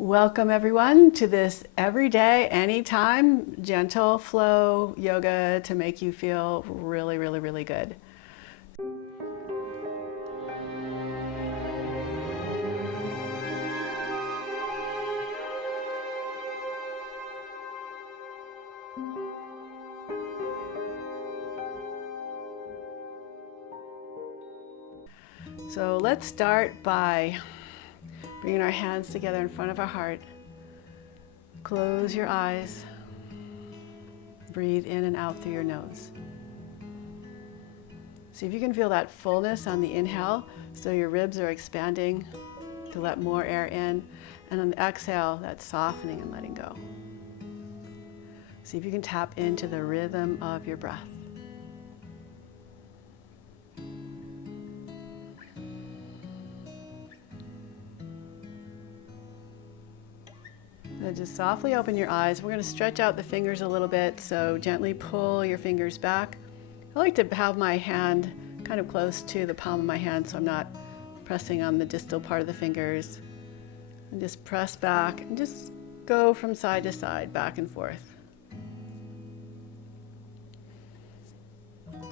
Welcome everyone to this everyday, anytime, gentle flow yoga to make you feel really, really, really good. So let's start by bringing our hands together in front of our heart. Close your eyes. Breathe in and out through your nose. See if you can feel that fullness on the inhale, so your ribs are expanding to let more air in. And on the exhale, that softening and letting go. See if you can tap into the rhythm of your breath. Now just softly open your eyes. We're going to stretch out the fingers a little bit, so gently pull your fingers back. I like to have my hand kind of close to the palm of my hand so I'm not pressing on the distal part of the fingers. And just press back and just go from side to side, back and forth.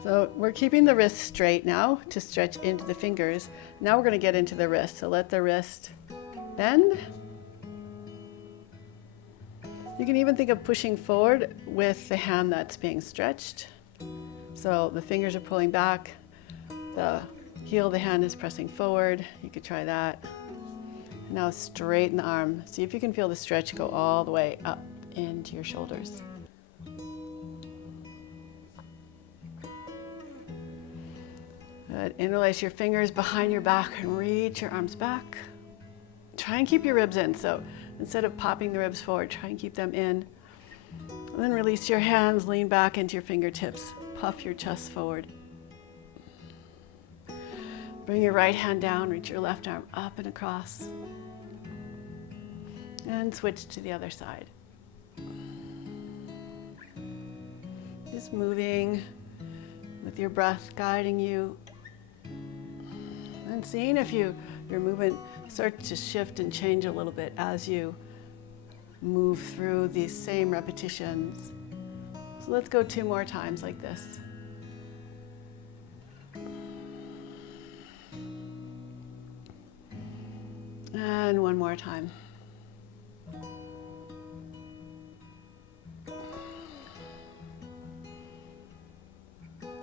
So we're keeping the wrist straight now to stretch into the fingers. Now we're going to get into the wrist. So let the wrist bend. You can even think of pushing forward with the hand that's being stretched. So the fingers are pulling back, the heel of the hand is pressing forward. You could try that. Now straighten the arm. See if you can feel the stretch go all the way up into your shoulders. Good. Interlace your fingers behind your back and reach your arms back. Try and keep your ribs in. So instead of popping the ribs forward, try and keep them in. And then release your hands, lean back into your fingertips. Puff your chest forward. Bring your right hand down, reach your left arm up and across. And switch to the other side. Just moving with your breath guiding you. And seeing if your movement starts to shift and change a little bit as you move through these same repetitions. So let's go 2 more times like this. And 1 more time.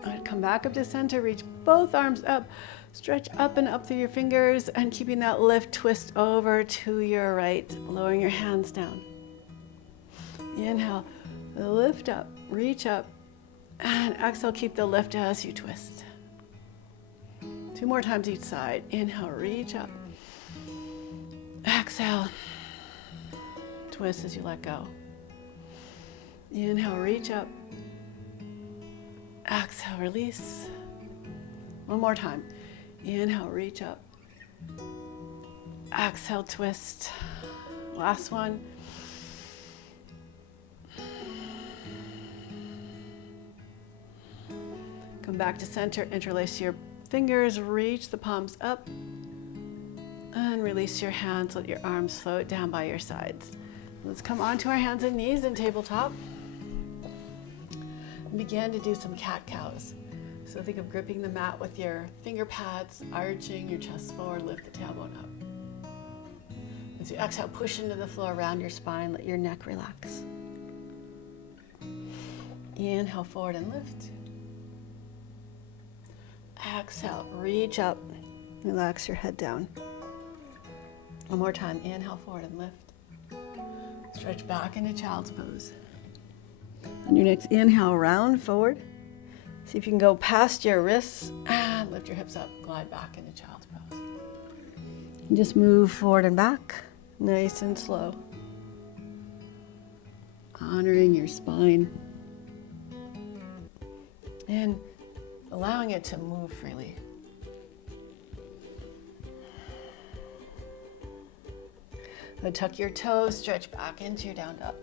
Alright, come back up to center, reach both arms up. Stretch up and up through your fingers and keeping that lift, twist over to your right, lowering your hands down. Inhale, lift up, reach up, and exhale, keep the lift as you twist. 2 more times each side. Inhale, reach up. Exhale, twist as you let go. Inhale, reach up. Exhale, release. 1 more time. Inhale, reach up. Exhale, twist. Last one. Come back to center, interlace your fingers, reach the palms up, and release your hands, let your arms float down by your sides. Let's come onto our hands and knees in tabletop. And begin to do some cat-cows. So think of gripping the mat with your finger pads, arching your chest forward, lift the tailbone up. As you exhale, push into the floor around your spine, let your neck relax. Inhale forward and lift. Exhale, reach up, relax your head down. 1 more time, inhale forward and lift. Stretch back into child's pose. On your next inhale, round forward. See if you can go past your wrists and lift your hips up, glide back into child's pose. And just move forward and back, nice and slow. Honoring your spine and allowing it to move freely. So tuck your toes, stretch back into your down dog.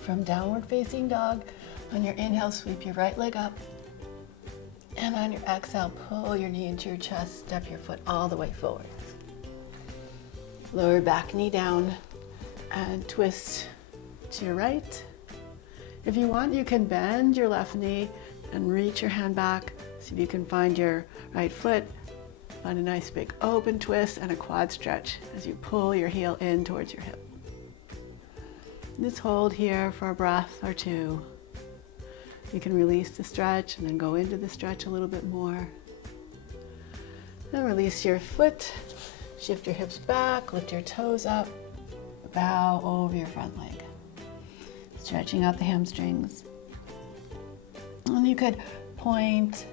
From downward facing dog, on your inhale, sweep your right leg up. And And on your exhale, pull your knee into your chest, step your foot all the way forward. Lower back knee down and twist to your right. If you want, you can bend your left knee and reach your hand back. See if you can find your right foot. Find a nice big open twist and a quad stretch as you pull your heel in towards your hip. Just hold here for a breath or two. You can release the stretch and then go into the stretch a little bit more. Then release your foot, shift your hips back, lift your toes up, bow over your front leg. Stretching out the hamstrings. And you could point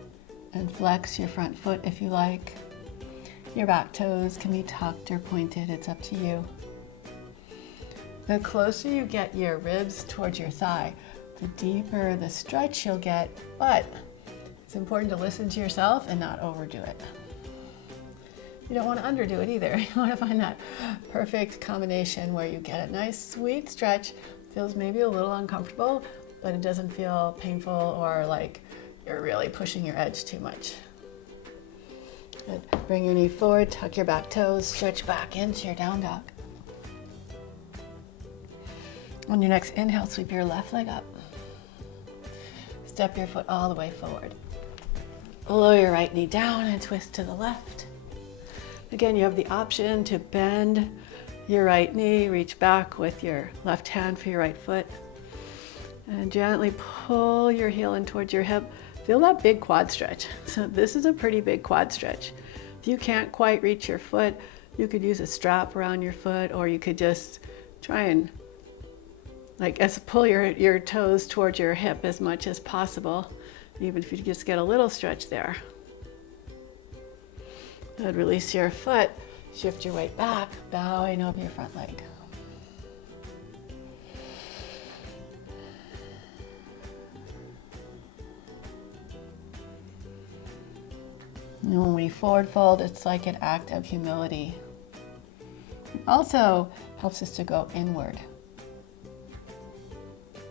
and flex your front foot if you like. Your back toes can be tucked or pointed, it's up to you. The closer you get your ribs towards your thigh, the deeper the stretch you'll get, but it's important to listen to yourself and not overdo it. You don't want to underdo it either. You want to find that perfect combination where you get a nice sweet stretch, feels maybe a little uncomfortable, but it doesn't feel painful or like you're really pushing your edge too much. Good. Bring your knee forward, tuck your back toes, stretch back into your down dog. On your next inhale, sweep your left leg up. Step your foot all the way forward. Lower your right knee down and twist to the left. Again, you have the option to bend your right knee, reach back with your left hand for your right foot, and gently pull your heel in towards your hip. Feel that big quad stretch. So this is a pretty big quad stretch. If you can't quite reach your foot, you could use a strap around your foot, or you could just try and pull your toes towards your hip as much as possible, even if you just get a little stretch there. Good, release your foot, shift your weight back, bowing over your front leg. And when we forward fold, it's like an act of humility. It also helps us to go inward.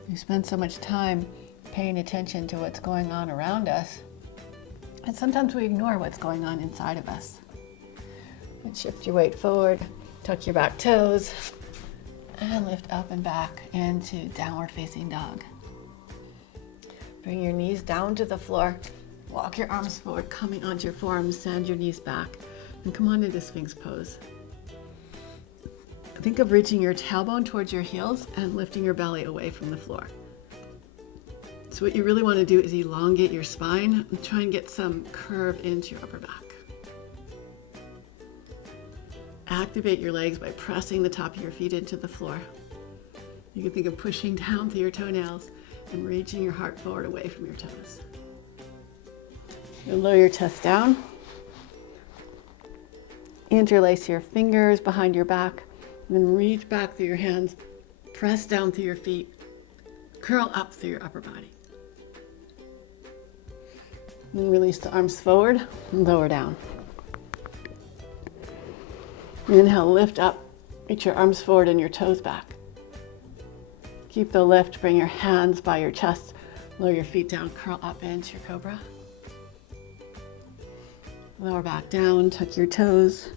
We spend so much time paying attention to what's going on around us, and sometimes we ignore what's going on inside of us. And shift your weight forward, tuck your back toes, and lift up and back into downward facing dog. Bring your knees down to the floor, walk your arms forward, coming onto your forearms, send your knees back, and come on into Sphinx pose. Think of reaching your tailbone towards your heels and lifting your belly away from the floor. So what you really want to do is elongate your spine and try and get some curve into your upper back. Activate your legs by pressing the top of your feet into the floor. You can think of pushing down through your toenails and reaching your heart forward away from your toes. You'll lower your chest down. Interlace your fingers behind your back. And then reach back through your hands, press down through your feet, curl up through your upper body. And release the arms forward and lower down. Inhale, lift up, reach your arms forward and your toes back. Keep the lift, bring your hands by your chest, lower your feet down, curl up into your cobra. Lower back down, tuck your toes.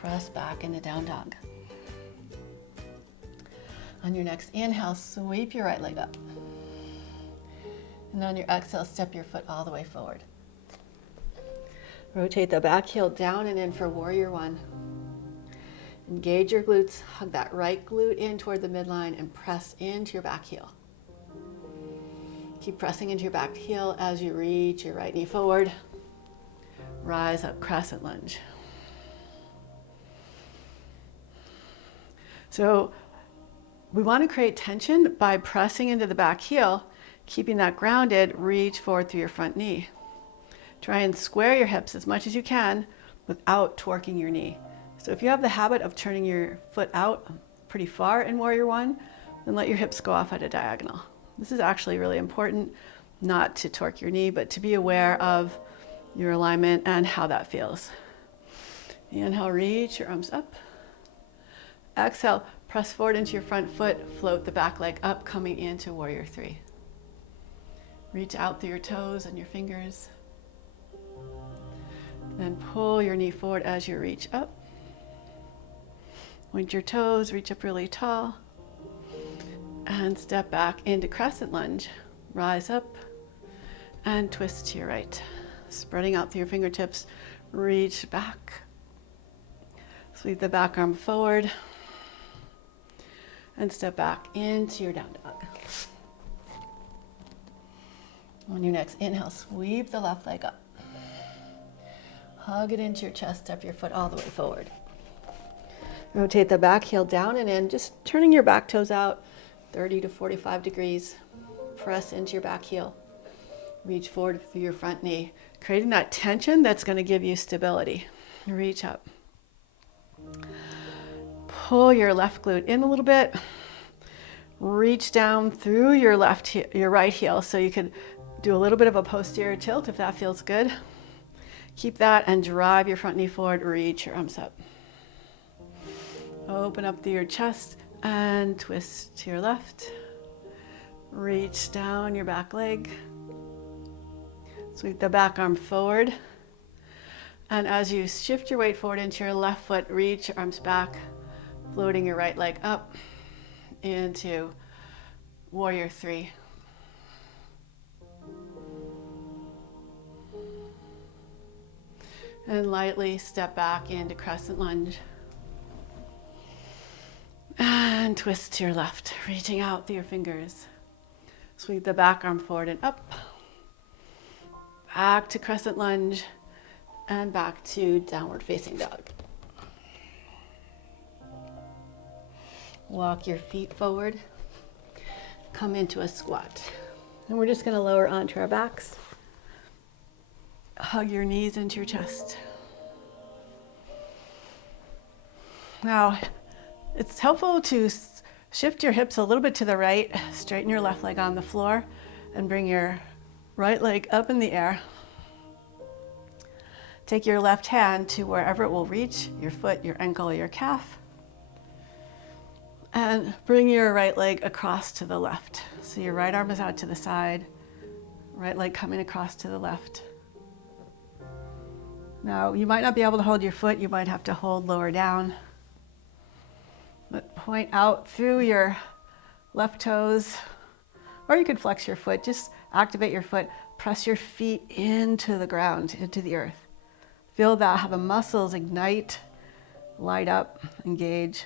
Press back into down dog. On your next inhale, sweep your right leg up. And on your exhale, step your foot all the way forward. Rotate the back heel down and in for warrior one. Engage your glutes, hug that right glute in toward the midline and press into your back heel. Keep pressing into your back heel as you reach your right knee forward. Rise up, crescent lunge. So we want to create tension by pressing into the back heel, keeping that grounded, reach forward through your front knee. Try and square your hips as much as you can without torquing your knee. So if you have the habit of turning your foot out pretty far in warrior one, then let your hips go off at a diagonal. This is actually really important, not to torque your knee, but to be aware of your alignment and how that feels. Inhale, reach your arms up. Exhale, press forward into your front foot, float the back leg up, coming into warrior three. Reach out through your toes and your fingers. Then pull your knee forward as you reach up. Point your toes, reach up really tall. And step back into crescent lunge. Rise up and twist to your right. Spreading out through your fingertips, reach back. Sweep the back arm forward. And step back into your down dog. On your next inhale, sweep the left leg up. Hug it into your chest, step your foot all the way forward. Rotate the back heel down and in, just turning your back toes out 30 to 45 degrees. Press into your back heel. Reach forward through your front knee, creating that tension that's going to give you stability. Reach up. Pull your left glute in a little bit. Reach down through your right heel, so you could do a little bit of a posterior tilt if that feels good. Keep that and drive your front knee forward. Reach your arms up. Open up through your chest and twist to your left. Reach down your back leg. Sweep the back arm forward. And as you shift your weight forward into your left foot, reach your arms back, floating your right leg up into Warrior 3. And lightly step back into crescent lunge. And twist to your left, reaching out through your fingers. Sweep the back arm forward and up. Back to crescent lunge. And back to downward facing dog. Walk your feet forward. Come into a squat. And we're just going to lower onto our backs. Hug your knees into your chest. Now, it's helpful to shift your hips a little bit to the right, straighten your left leg on the floor, and bring your right leg up in the air. Take your left hand to wherever it will reach, your foot, your ankle, or your calf. And bring your right leg across to the left. So your right arm is out to the side, right leg coming across to the left. Now, you might not be able to hold your foot, you might have to hold lower down. But point out through your left toes, or you could flex your foot, just activate your foot, press your feet into the ground, into the earth. Feel that, how the muscles ignite, light up, engage,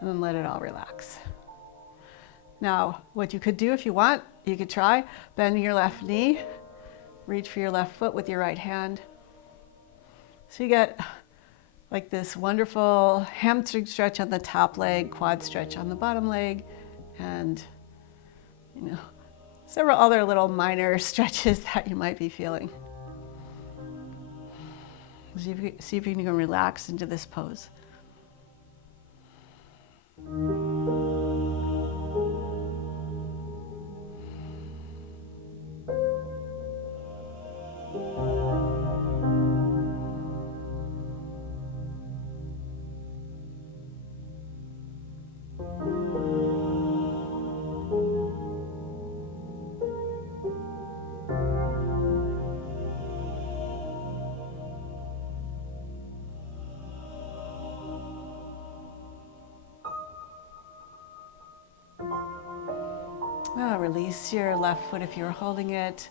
and then let it all relax. Now, what you could do if you want, you could try bending your left knee, reach for your left foot with your right hand. So you get like this wonderful hamstring stretch on the top leg, quad stretch on the bottom leg, and several other little minor stretches that you might be feeling. See if you can relax into this pose. Release your left foot if you're holding it.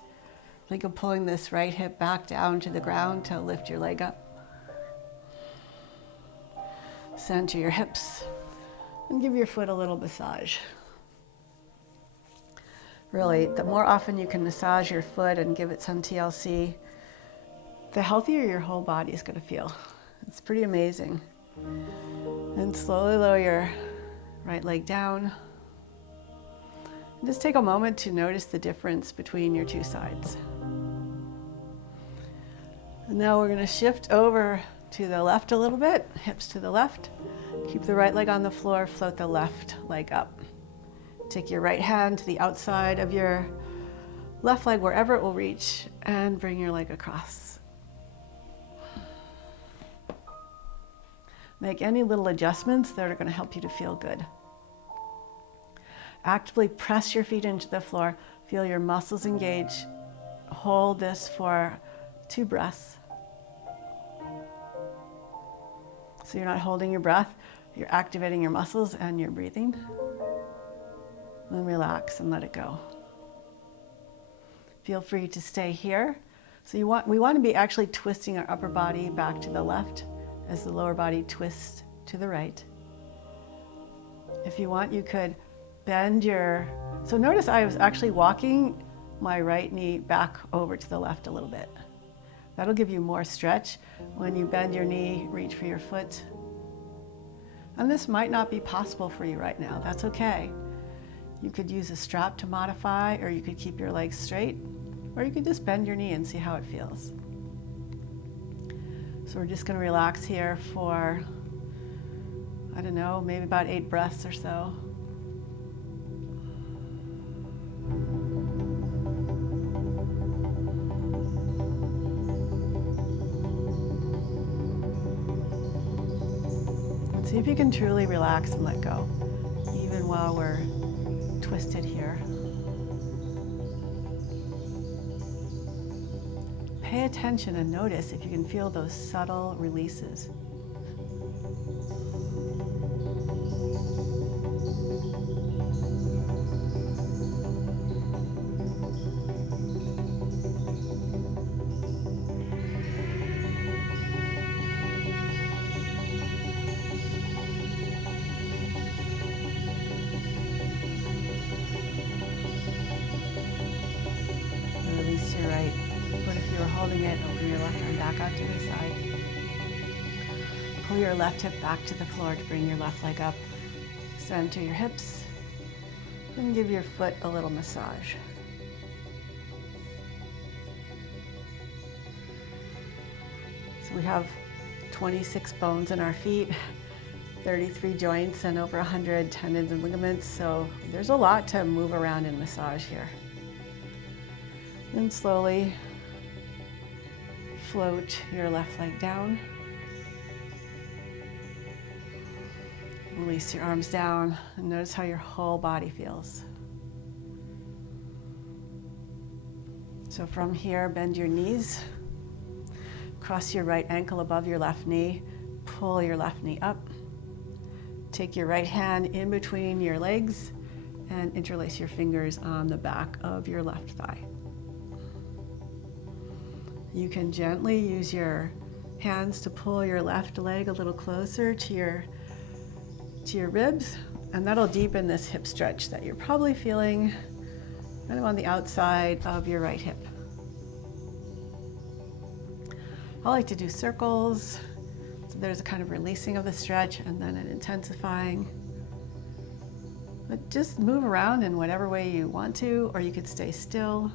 Think of pulling this right hip back down to the ground to lift your leg up. Center your hips and give your foot a little massage. Really, the more often you can massage your foot and give it some TLC, the healthier your whole body is going to feel. It's pretty amazing. And slowly lower your right leg down. Just take a moment to notice the difference between your two sides. And now we're going to shift over to the left a little bit, hips to the left. Keep the right leg on the floor, float the left leg up. Take your right hand to the outside of your left leg, wherever it will reach, and bring your leg across. Make any little adjustments that are going to help you to feel good. Actively press your feet into the floor, Feel your muscles engage. Hold this for 2 breaths. So you're not holding your breath, you're activating your muscles and you're breathing. Then relax and let it go. Feel free to stay here. So we want to be actually twisting our upper body back to the left as the lower body twists to the right. If you want, you could bend so notice I was actually walking my right knee back over to the left a little bit. That'll give you more stretch. When you bend your knee, reach for your foot. And this might not be possible for you right now. That's okay. You could use a strap to modify, or you could keep your legs straight, or you could just bend your knee and see how it feels. So we're just going to relax here for, I don't know, maybe about 8 breaths or so. See if you can truly relax and let go, even while we're twisted here. Pay attention and notice if you can feel those subtle releases. Release your right foot if you were holding it over your left arm back out to the side. Pull your left hip back to the floor to bring your left leg up. Extend to your hips and give your foot a little massage. So we have 26 bones in our feet, 33 joints, and over 100 tendons and ligaments. So there's a lot to move around and massage here. And slowly float your left leg down. Release your arms down and notice how your whole body feels. So from here, bend your knees. Cross your right ankle above your left knee. Pull your left knee up. Take your right hand in between your legs and interlace your fingers on the back of your left thigh. You can gently use your hands to pull your left leg a little closer to your ribs, and that'll deepen this hip stretch that you're probably feeling kind of on the outside of your right hip. I like to do circles, so there's a kind of releasing of the stretch and then an intensifying. But just move around in whatever way you want to, or you could stay still.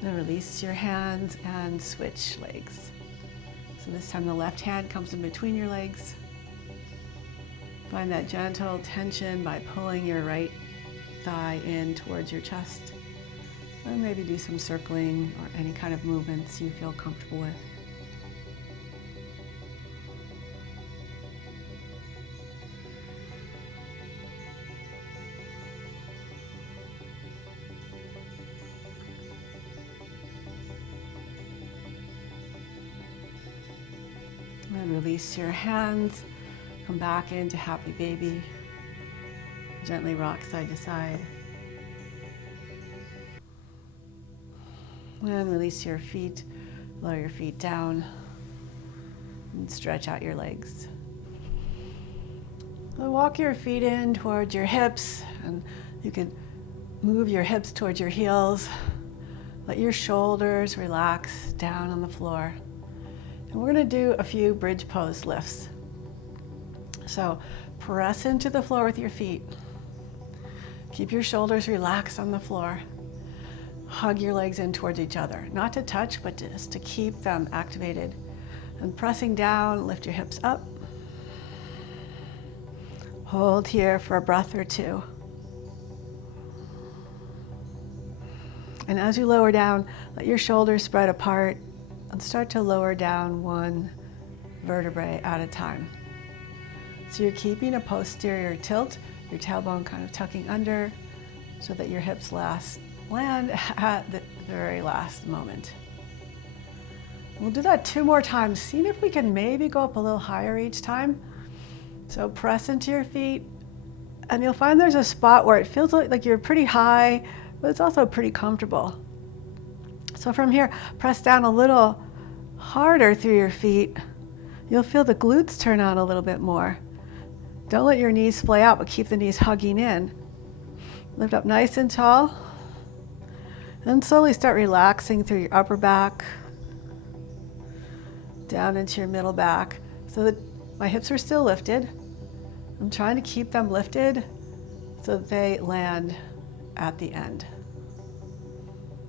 Then release your hands and switch legs. So this time the left hand comes in between your legs. Find that gentle tension by pulling your right thigh in towards your chest. And maybe do some circling or any kind of movements you feel comfortable with. And release your hands, come back into happy baby. Gently rock side to side. And release your feet, lower your feet down, and stretch out your legs. And walk your feet in towards your hips, and you can move your hips towards your heels. Let your shoulders relax down on the floor. And we're going to do a few bridge pose lifts. So press into the floor with your feet. Keep your shoulders relaxed on the floor. Hug your legs in towards each other. Not to touch, but just to keep them activated. And pressing down, lift your hips up. Hold here for a breath or two. And as you lower down, let your shoulders spread apart and start to lower down one vertebrae at a time. So you're keeping a posterior tilt, your tailbone kind of tucking under so that your hips land at the very last moment. We'll do that 2 more times, seeing if we can maybe go up a little higher each time. So press into your feet, and you'll find there's a spot where it feels like you're pretty high, but it's also pretty comfortable. So from here, press down a little harder through your feet. You'll feel the glutes turn on a little bit more. Don't let your knees splay out, but keep the knees hugging in. Lift up nice and tall. Then slowly start relaxing through your upper back, down into your middle back, so that my hips are still lifted. I'm trying to keep them lifted so that they land at the end.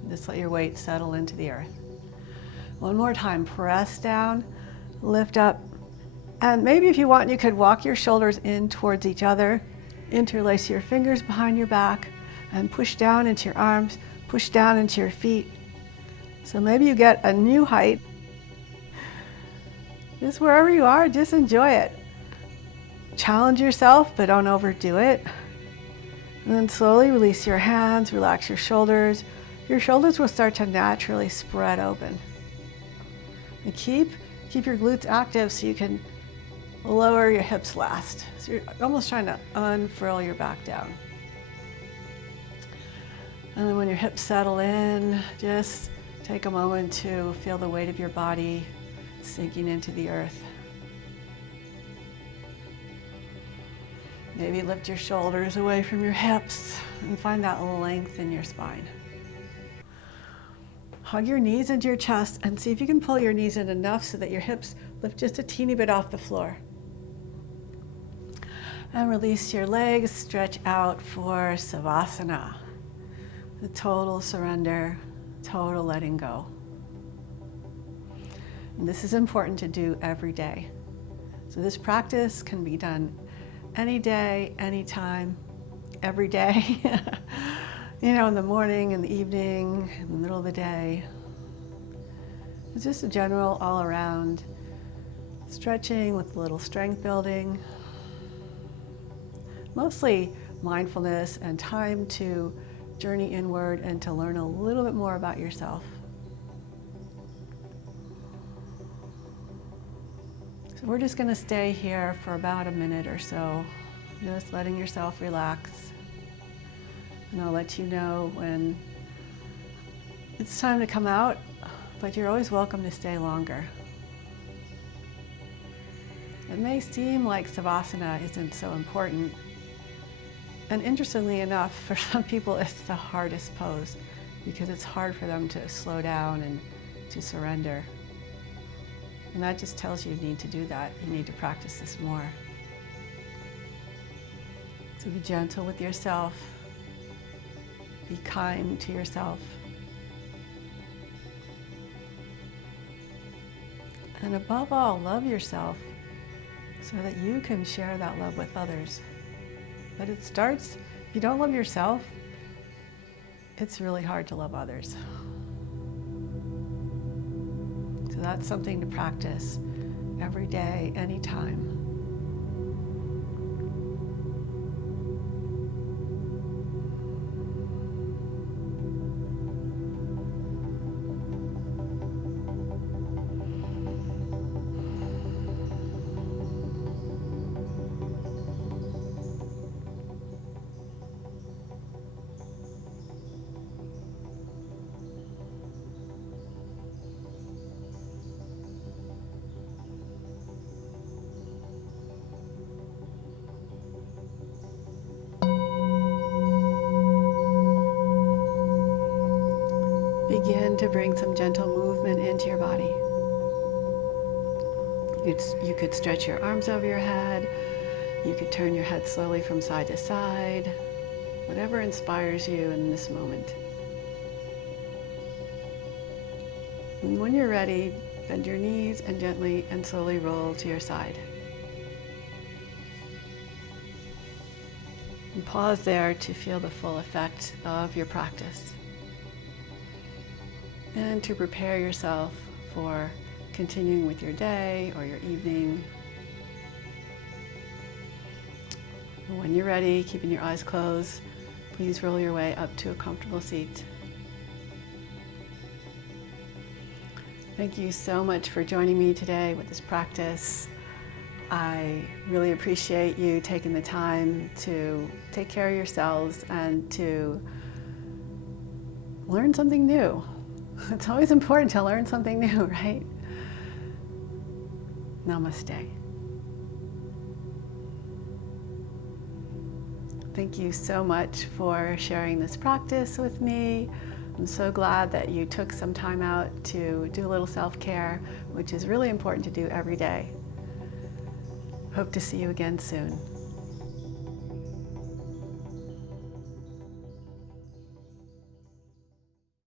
Just let your weight settle into the earth. One more time, press down, lift up, and maybe if you want, you could walk your shoulders in towards each other, interlace your fingers behind your back, and push down into your arms, push down into your feet. So maybe you get a new height. Just wherever you are, just enjoy it. Challenge yourself, but don't overdo it. And then slowly release your hands, relax your shoulders. Your shoulders will start to naturally spread open. And keep your glutes active so you can lower your hips last. So you're almost trying to unfurl your back down. And then when your hips settle in, just take a moment to feel the weight of your body sinking into the earth. Maybe lift your shoulders away from your hips and find that length in your spine. Hug your knees into your chest and see if you can pull your knees in enough so that your hips lift just a teeny bit off the floor. And release your legs, stretch out for Savasana. The total surrender, total letting go. And this is important to do every day. So this practice can be done any day, anytime, every day. In the morning, in the evening, in the middle of the day. It's just a general all around stretching with a little strength building. Mostly mindfulness and time to journey inward and to learn a little bit more about yourself. So we're just going to stay here for about a minute or so, just letting yourself relax. And I'll let you know when it's time to come out, but you're always welcome to stay longer. It may seem like Savasana isn't so important. And interestingly enough, for some people, it's the hardest pose because it's hard for them to slow down and to surrender. And that just tells you need to do that. You need to practice this more. So be gentle with yourself. Be kind to yourself. And above all, love yourself so that you can share that love with others. But it starts, if you don't love yourself, it's really hard to love others. So that's something to practice every day, anytime. Begin to bring some gentle movement into your body. You could stretch your arms over your head. You could turn your head slowly from side to side. Whatever inspires you in this moment. And when you're ready, bend your knees and gently and slowly roll to your side. And pause there to feel the full effect of your practice. And to prepare yourself for continuing with your day or your evening. When you're ready, keeping your eyes closed, please roll your way up to a comfortable seat. Thank you so much for joining me today with this practice. I really appreciate you taking the time to take care of yourselves and to learn something new. It's always important to learn something new, right? Namaste. Thank you so much for sharing this practice with me. I'm so glad that you took some time out to do a little self-care, which is really important to do every day. Hope to see you again soon.